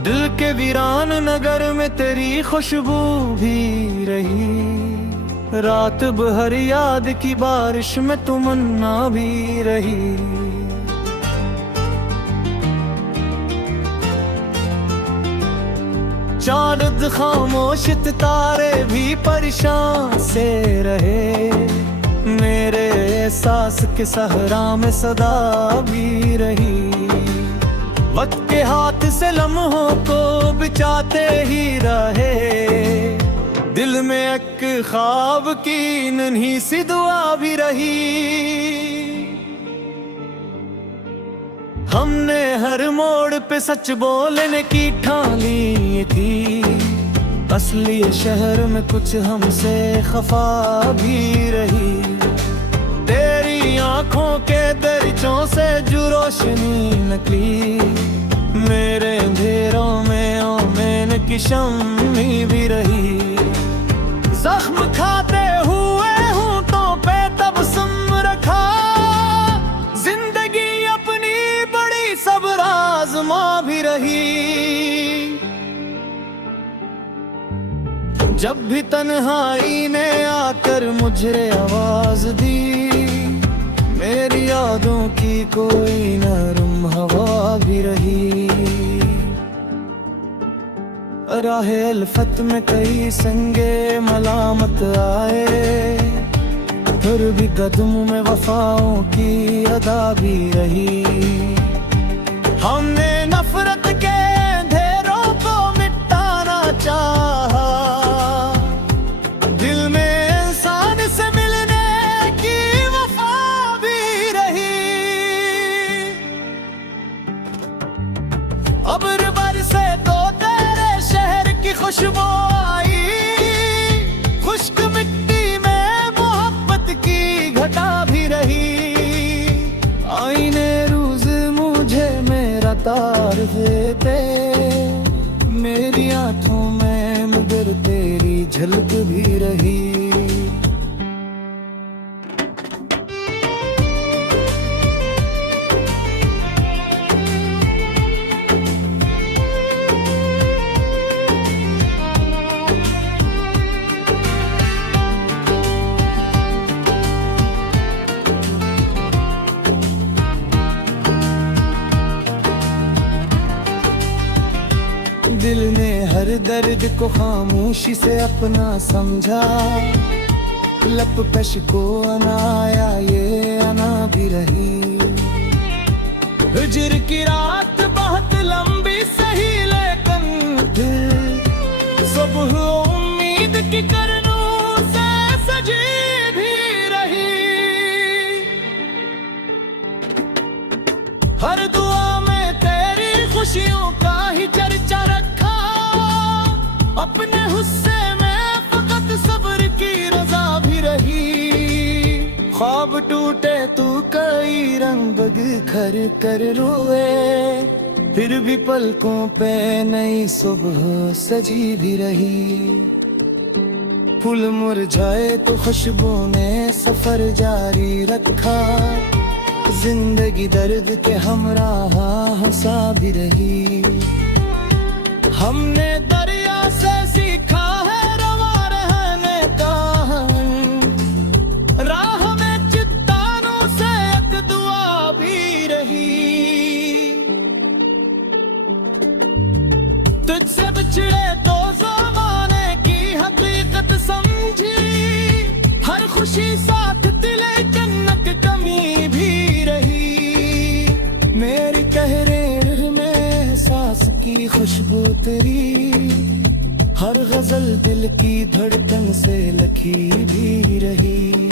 दिल के वीरान नगर में तेरी खुशबू भी रही, रात भर याद की बारिश में तमन्ना भी रही। चांद खामोश तारे भी परेशान से रहे, मेरे एहसास के सहरा में सदा भी रही। वक्त के हाथ से लम्हों को बिछाते ही रहे, दिल में एक ख्वाब की नन्ही सी दुआ भी रही। हमने हर मोड़ पे सच बोलने की ठान ली थी, असली शहर में कुछ हमसे खफा भी रही। तेरी आंखों के दरिचों से जो रोशनी निकली, मेरे अंधेरों में ओमेन की शम्मी भी रही। जख्म खाते हुए होंठों पे तबस्सुम रखा, जिंदगी अपनी बड़ी सब्र आज़मा भी रही। जब भी तन्हाई ने आकर मुझे आवाज दी, मेरी यादों की कोई नरम हवा भी रही। राहे अल्फत में कई संगे मलामत आए, फिर भी कदमों में वफाओं की अदा भी रही। हमने नफरत के अंधेरों को मिटाना चाहा, दिल में इंसान से मिलने की वफा भी रही। अब्र बरसे तो तेरे शहर की खुशबू आई, खुश्क मिट्टी में मोहब्बत की घटा भी रही। आईने रोज मुझे मेरा तार देते, मेरी आंखों में मगर तेरी झलक भी रही। दिल ने हर दर्द को खामोशी से अपना समझा, लप पेश को अनाया ये अना भी रही। हिजर की रात बहुत लंबी सही, लेकिन दिल सुबह उम्मीद की करनों से सजी भी रही। हर दुआ में तेरी खुशियों का ही चर्चा रखा, अपने हुस्से में फकत सब्र की रजा भी रही। ख्वाब टूटे तू कई रंग बखर कर रोए, फिर भी पलकों पे नई सुबह सजी भी रही। फूल मुरझाए तो खुशबू ने सफर जारी रखा, जिंदगी दर्द के हमराह हंसा भी रही। हमने दरिया से सीखा है रवा रहने का, राह में चित्तानों से एक दुआ भी रही। तुझसे बिछड़े तो ज़माने की हकीकत समझी, हर खुशी साथ दिले जन्नत कमी भी रही। मेरी कहरे में एहसास की खुशबू तेरी, हर गजल दिल की धड़कन से लिखी भी रही।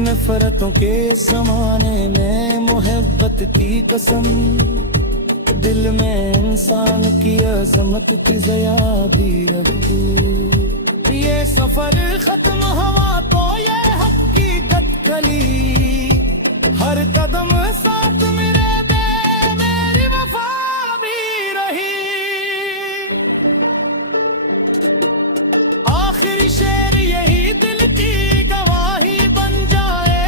नफरतों के ज़माने में मोहब्बत की कसम, दिल में इंसान की अजमत की ज़या भी रखूं। ये सफर खत्म हुआ तो ये हक की चली, हर कदम साथ मेरे दे मेरी वफा भी रही। आखिरी शेर यही दिल की गवाही बन जाए,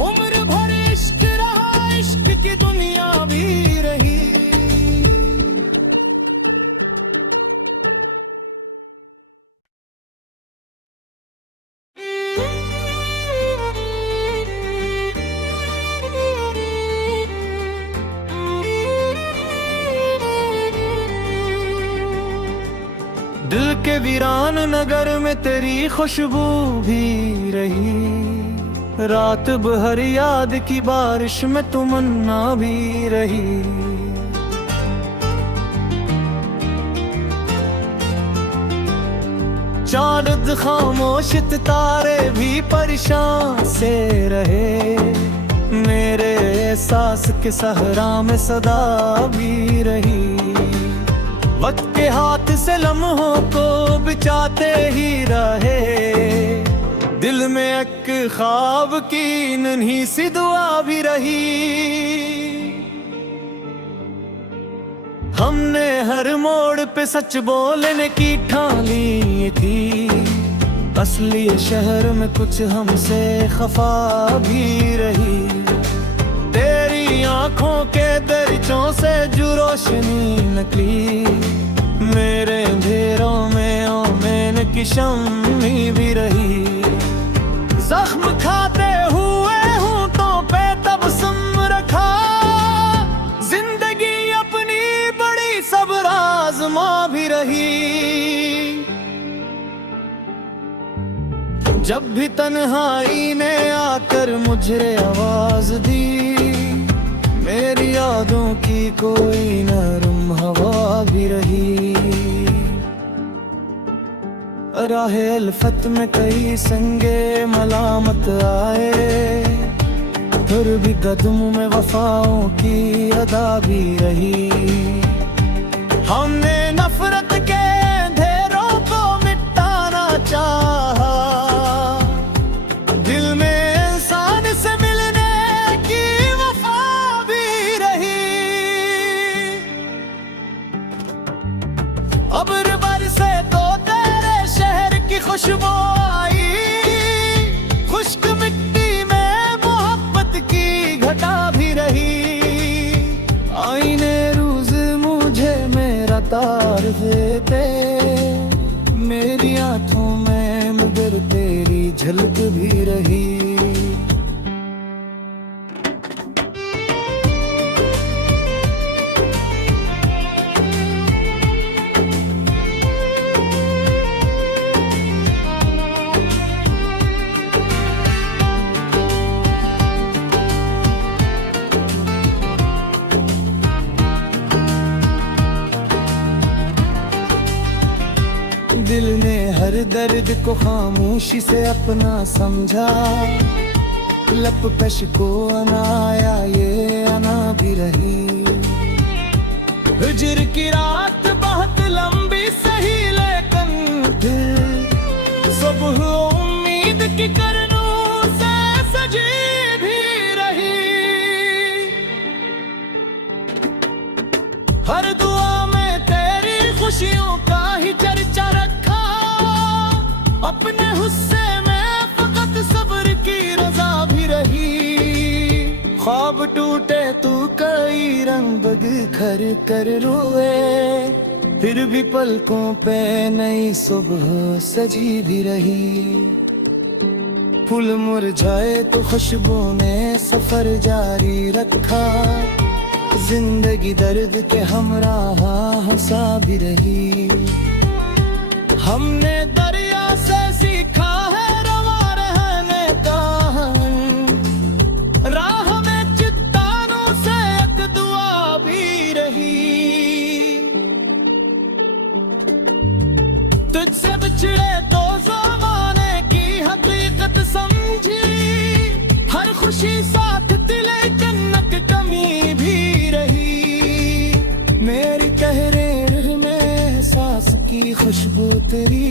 उम्र भर इश्क रहा, इश्क की दुनिया भी रही। दिल के वीरान नगर में तेरी खुशबू भी रही, रात भर याद की बारिश में तमन्ना भी रही। चांद खामोश तारे भी परेशान से रहे, मेरे एहसास के सहरा में सदा भी रही। वक्त के हाथ से लम्हों को बिछाते ही रहे, दिल में एक ख्वाब की नन्ही सी दुआ भी रही। हमने हर मोड़ पे सच बोलने की ठान ली थी, असली शहर में कुछ हमसे खफा भी रही। तेरी आंखों के दरिचों से जो रोशनी निकली, मेरे अंधेरों में ओमेन की शम्मी भी रही। जख्म खाते हुए होंठों पे तबस्सुम रखा, जिंदगी अपनी बड़ी सब्र आज़मा भी रही। जब भी तन्हाई ने आकर मुझे आवाज दी, मेरी यादों की कोई नरम हवा भी रही। राहे अल्फत में कई संगे मलामत आए, फिर भी कदमों में वफाओं की अदा भी रही। हमने नफरत के अंधेरों को मिटाना चाहा, दिल में इंसान से मिलने की वफा भी रही। अब्र बरसे तो तेरे शहर की खुशबू आई, खुश्क मिट्टी में मोहब्बत की घटा भी रही। आईने रोज मुझे मेरा तार देते, मेरी आंखों में मगर तेरी झलक भी रही। दिल ने हर दर्द को खामोशी से अपना समझा, लप कश को अनाया ये अना भी रही। हिजर की रात बहुत लंबी सही, लेकिन दिल सुबह उम्मीद की करनों से सजी भी रही। हर दुआ में तेरी खुशियों का ही चर्चा रखा, अपने हुस्से में फकत सब्र की रजा भी रही। ख्वाब टूटे तू कई रंग बदखर कर रोए, फिर भी पलकों पे नई सुबह सजी भी रही। फूल मुरझाए तो खुशबू ने सफर जारी रखा, जिंदगी दर्द के हमराह हंसा भी रही। हमने दरिया से सीखा है रवा रहने का, राह में चट्टानों से एक दुआ भी रही। तुझसे बिछड़े तो ज़माने की हकीकत समझी, हर खुशी साथ दिले जन्नत कमी भी रही। मेरी कहरे में एहसास की खुशबू तेरी,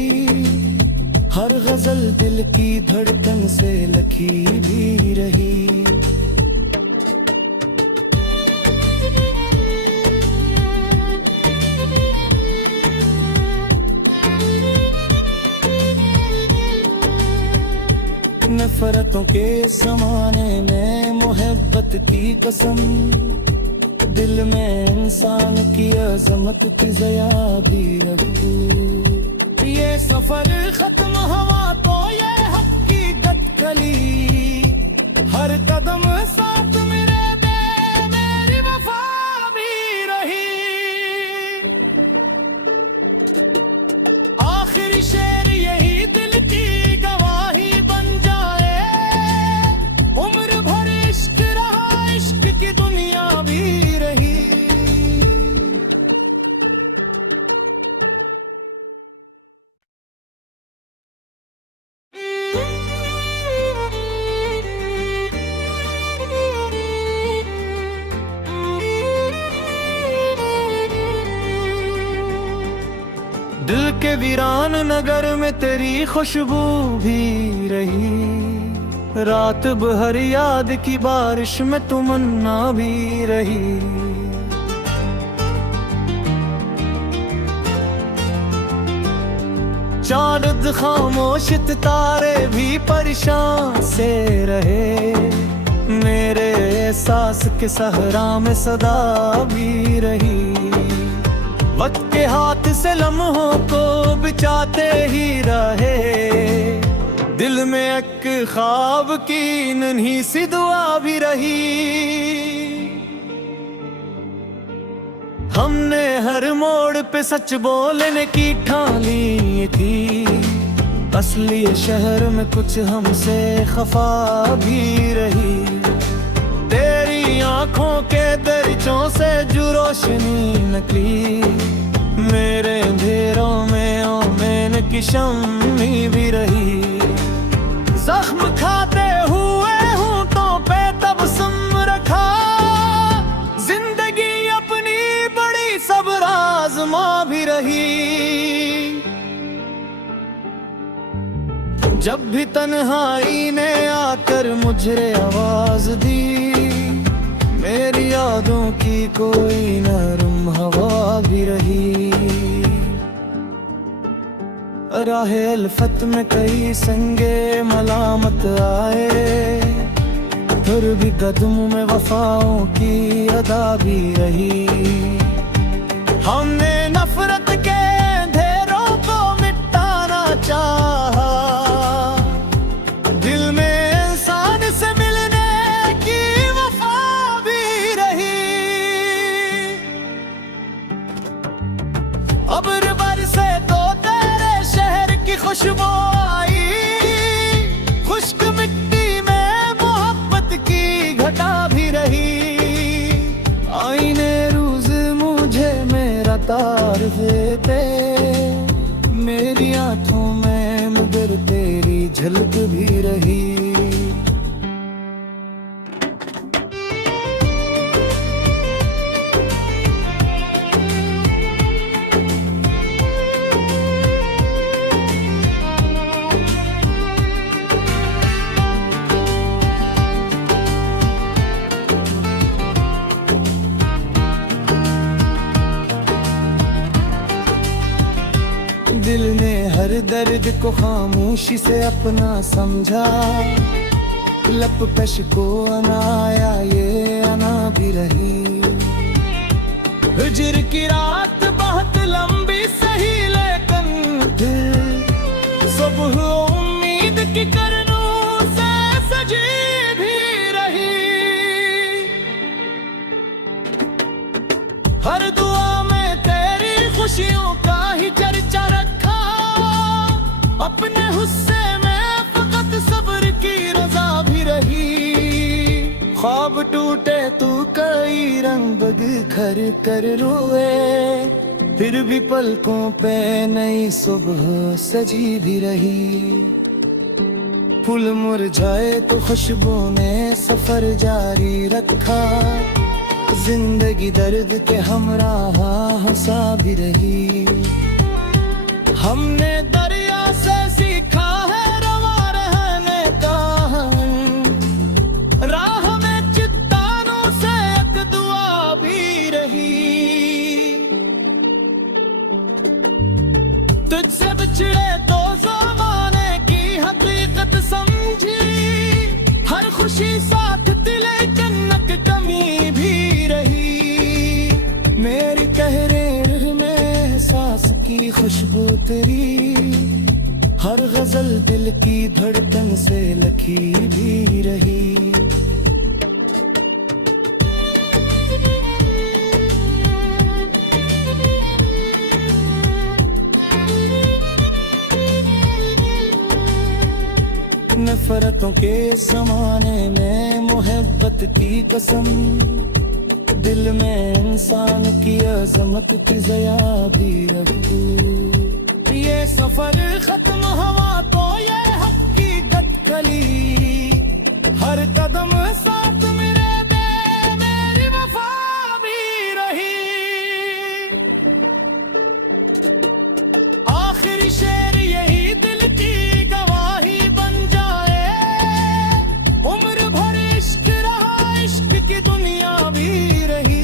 हर गजल दिल की धड़कन से लिखी भी रही। नफरतों के ज़माने में मोहब्बत की कसम, दिल में इंसान की अजमत की ज़या भी रखूं। ये सफर खत्म हुआ तो ये हक की गठकली, हर कदम साथ मेरे दे मेरी वफा भी रही। आखिरी शेर यही दिल की गवाही बन जाए, उम्र भर इश्क रहा, इश्क की दुनिया भी रही। दिल के वीरान नगर में तेरी खुशबू भी रही, रात भर याद की बारिश में तमन्ना भी रही। चांद खामोश तारे भी परेशान से रहे, मेरे एहसास के सहरा में सदा भी रही। वक्त के हाथ से लम्हों को बिछाते ही रहे, दिल में एक ख्वाब की नन्ही सी दुआ भी रही। हमने हर मोड़ पे सच बोलने की ठान ली थी, असली शहर में कुछ हमसे खफा भी रही। तेरी आंखों के दरिचों से जो रोशनी निकली, मेरे अंधेरों में ओमेन की शम्मी भी रही। जख्म खाते हुए होंठों पे तबस्सुम रखा, जिंदगी अपनी बड़ी सब्र आज़मा भी रही। जब भी तन्हाई ने आकर मुझे आवाज दी, मेरी यादों की कोई नरम हवा भी रही। राहे अल्फत में कई संगे मलामत आए, फिर भी कदमों में वफाओं की अदा भी रही। हमने नफरत के अंधेरों को मिटाना चाहा, दिल में इंसान से मिलने की वफा भी रही। अब बरसे तो तेरे शहर की खुशबू आई, खुश्क मिट्टी में मोहब्बत की घटा भी रही। आईने रोज मुझे मेरा तार देते, मेरी आंखों में मगर तेरी झलक भी रही। दिल ने हर दर्द को खामोशी से अपना समझा, लप पेश को अनाया ये अना भी रही। हिजर की रात बहुत लंबी सही, लेकिन दिल सुबह उम्मीद की करनों से सजी भी रही। हर दुआ में तेरी खुशियों का ही चर्चा रखा, अपने हुस्से में फकत सब्र की रजा भी रही। ख्वाब टूटे तू कई रंग बिखर कर रोए, फिर भी पलकों पे नई सुबह सजी भी रही। फूल मुरझाए तो खुशबू ने सफर जारी रखा, जिंदगी दर्द के हमराह हंसा भी रही। हमने दरिया से सीखा खुशी साथ दिले जन्नत कमी भी रही। मेरी कहरे में एहसास की खुशबू तेरी, हर गजल दिल की धड़कन से लखी भी रही। नफरतों के ज़माने में मोहब्बत की कसम, दिल में इंसान की अजमत की ज़या भी रखूं। ये सफर खत्म हुआ तो ये हकीकत खली, हर कदम साथ मेरे दे मेरी वफा भी रही। आखिरी शेर यही दिल की गवाही बन जाए, उम्र भर इश्क रहा इश्क की दुनिया भी रही।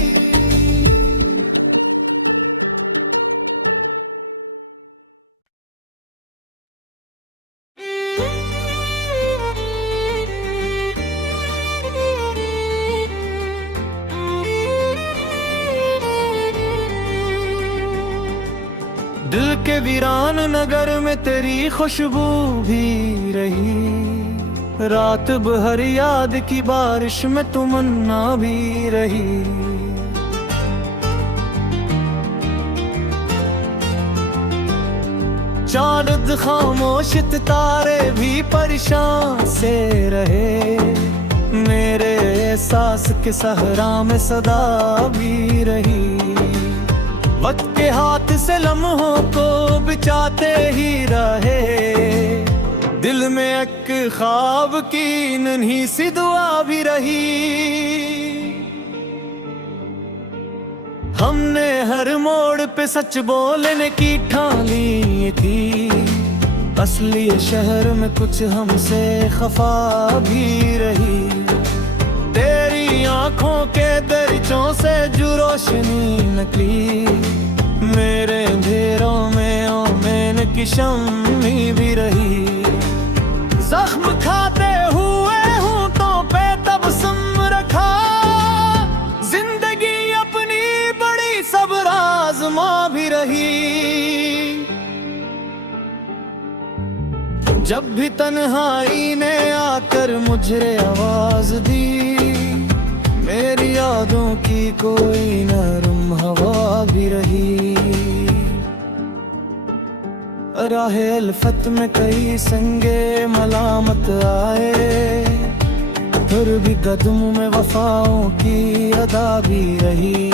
दिल के वीरान नगर में तेरी खुशबू भी रही, रात भर याद की बारिश में तमन्ना भी रही। चांद खामोश तारे भी परेशान से रहे, मेरे एहसास के सहरा में सदा भी रही। वक्त के हाथ से लम्हों को बचाते ही रहे, दिल में एक ख्वाब की नन्ही सी दुआ भी रही। हमने हर मोड़ पे सच बोलने की ठान ली थी, असली शहर में कुछ हमसे खफा भी रही। तेरी आंखों के दरिचों से जो रोशनी निकली, मेरे अंधेरों में ओमेन की शम्मी भी रही। जख्म खाते हुए होंठों पे तबस्सुम रखा, जिंदगी अपनी बड़ी सब्र आज़मा भी रही। जब भी तन्हाई ने आकर मुझे आवाज दी, मेरी यादों की कोई नरम हवा भी रही। राहे अल्फत में कई संगे मलामत आए, फिर भी कदमों में वफाओं की अदा भी रही।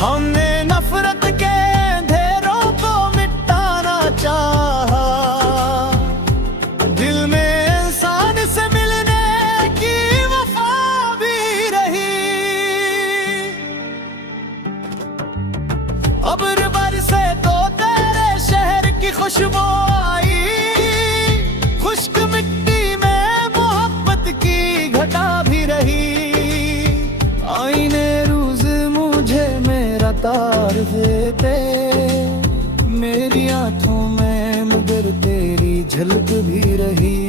हमने नफरत के अंधेरों को मिटाना चाहा, दिल में इंसान से मिलने की वफा भी रही। अब बरसे तो तेरे शहर की खुशबू आई, खुश्क मिट्टी में मोहब्बत की घटा भी रही। आईने रोज मुझे मेरा तार देते, मेरी आंखों में मगर तेरी झलक भी रही।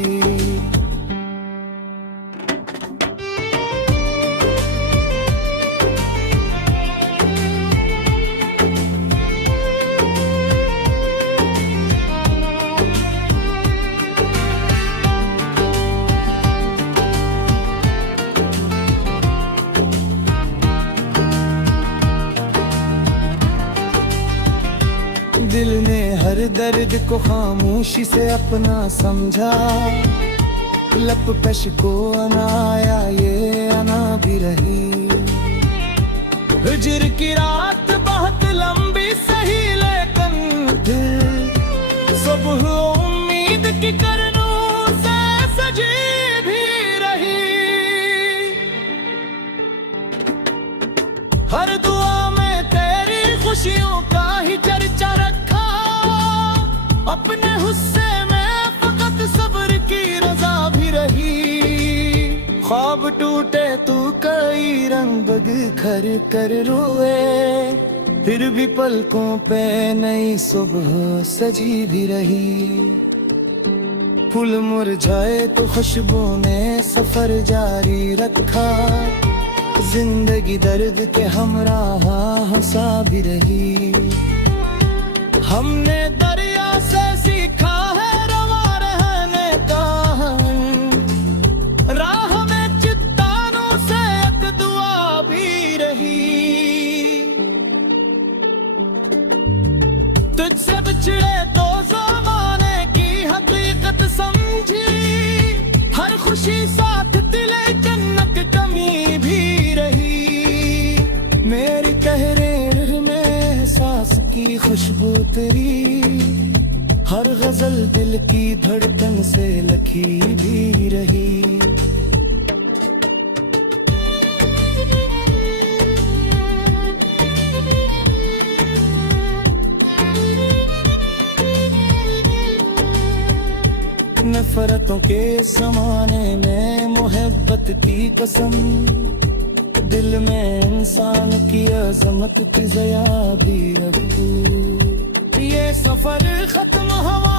दिल ने हर दर्द को खामोशी से अपना समझा, लप कश को अनाया ये अना भी रही। हिजर की रात बहुत लंबी सही, लेकिन दिल सुबह उम्मीद की करनों से सजी भी रही। हर दुआ में तेरी खुशियों का ही चर्चा रखा, अपने हुस्से में फकत सब्र की रजा भी रही। ख्वाब टूटे तू कई रंग बिखर कर रोए, फिर भी पलकों पे नई सुबह सजी भी रही। फूल मुरझाए तो खुशबू ने सफर जारी रखा, जिंदगी दर्द के हमराह हंसा भी रही। हमने दरिया से सीखा है रवा रहने का, राह में चट्टानों से एक दुआ भी रही। तुझसे बिछड़े तो ज़माने की हकीकत समझी, हर खुशी साथ दिले जन्नत कमी भी रही। मेरी तहरीर में एहसास की खुशबू तेरी, हर गजल दिल की धड़कन से लिखी भी रही। नफरतों के ज़माने में मोहब्बत की कसम, दिल में इंसान की अजमत की ज़या भी रखूं। ये सफर खत्म हवा